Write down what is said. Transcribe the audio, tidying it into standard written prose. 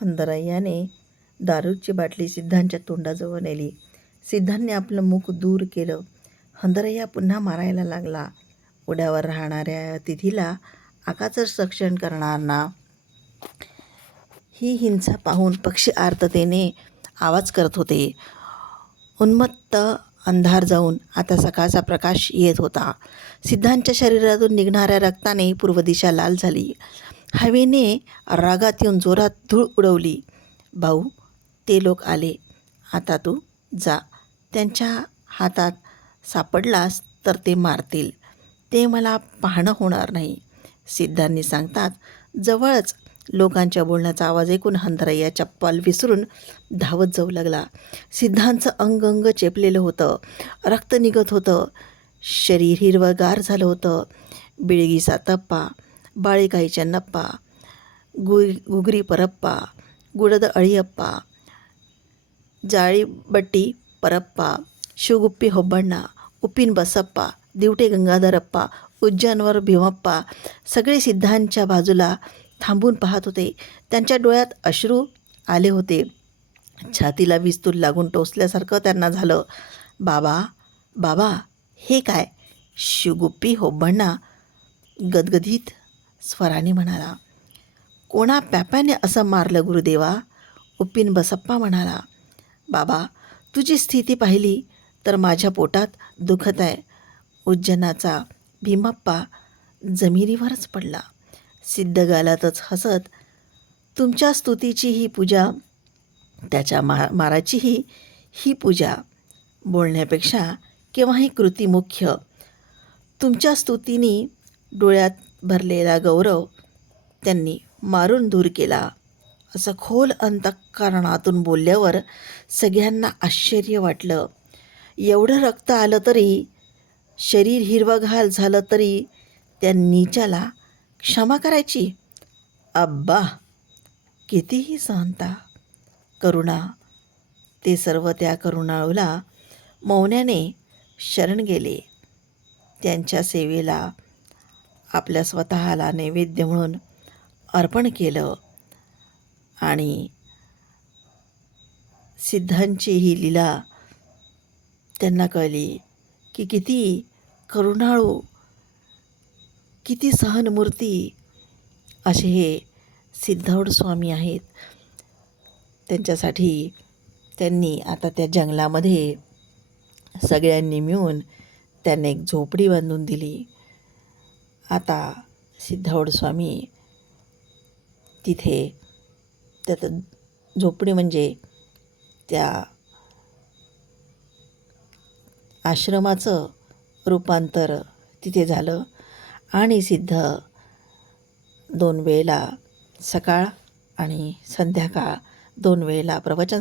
हंदरय्याने दारूची बाटली सिद्धांच्या तोंडाजवळ नेली. सिद्धांनी आपलं मुख दूर केलं. हंदरय्या पुन्हा मारायला लागला. उड्यावर राहणाऱ्या तिथीला आकाशच रक्षण करणार ना. ही हिंसा पाहून पक्षी आर्ततेने आवाज करत होते. उन्मत्त अंधार जाऊन आता सकाळचा प्रकाश येत होता. सिद्धांच्या शरीरातून निघणाऱ्या रक्ताने पूर्व दिशा लाल झाली. हवेने रागात येऊन जोरात धूळ उडवली. भाऊ, ते लोक आले. आता तू जा. त्यांच्या हातात सापडलास तर ते मारतील. ते मला पाहणं होणार नाही. सिद्धांनी सांगतात जवळच लोकांच्या बोलण्याचा आवाज ऐकून हंदरय्या चप्पल विसरून धावत जाऊ लागला. सिद्धांचं अंग चेपलेलं होतं. रक्त निघत होतं. शरीर हिरवंगार झालं होतं. बिळगीचा तप्पा, बाळीकाईच्या नप्पा, गुगरी परप्पा, गुडद अळीयप्पा, जाळीबट्टी परप्पा, शिवगुप्पी होब्बण्णा, उप्पिन बसप्पा, दिवटे गंगाधरप्पा, उज्जैनवर भीमप्पा सगळे सिद्धांच्या बाजूला थांबून पाहत होते. त्यांच्या डोळ्यात अश्रू आले होते. छातीला विस्तूल लागून टोचल्यासारखं त्यांना झालं. बाबा, बाबा, हे काय? शिवगुप्पी होब्बण्णा गदगदित स्वराने म्हणाला. कोणा प्याप्याने असं मारलं गुरुदेवा? उप्पिन बसप्पा म्हणाला. बाबा, तुझी स्थिती पाहिली तर माझ्या पोटात दुखत आहे. उज्जैनाचा भीमप्पा जमिनीवरच पडला. सिद्ध गालातच हसत, तुमच्या स्तुतीची ही पूजा, त्याच्या माराचीही ही पूजा. बोलण्यापेक्षा केव्हाही कृती मुख्य. तुमच्या स्तुतीने डोळ्यात भरलेला गौरव त्यांनी मारून दूर केला. असं खोल अंतःकरणातून बोलल्यावर सगळ्यांना आश्चर्य वाटलं. एवढं रक्त आलं तरी, शरीर हिरवंगार झालं तरी त्या नीचाला क्षमा करायची? अब्बा, कितीही सहनता, करुणा. ते सर्व त्या करुणाळूला मौनाने शरण गेले. त्यांच्या सेवेला आपल्या स्वतःला नैवेद्य म्हणून अर्पण केलं. आणि सिद्धांची ही लीला त्यांना कळली की किती करुणाळू, किती सहनमूर्ती असे हे सिद्धौड स्वामी आहेत. त्यांच्यासाठी त्यांनी आता त्या जंगलामध्ये सगळ्यांनी मिळून त्यांना एक झोपडी बांधून दिली. आता सिद्धौड स्वामी तिथे त्यात झोपडी म्हणजे त्या आश्रमाचं रूपांतर तिथे झालं. आणि सिद्ध 2 वेळेला, सकाळ आणि संध्याकाळ 2 वेळेला प्रवचन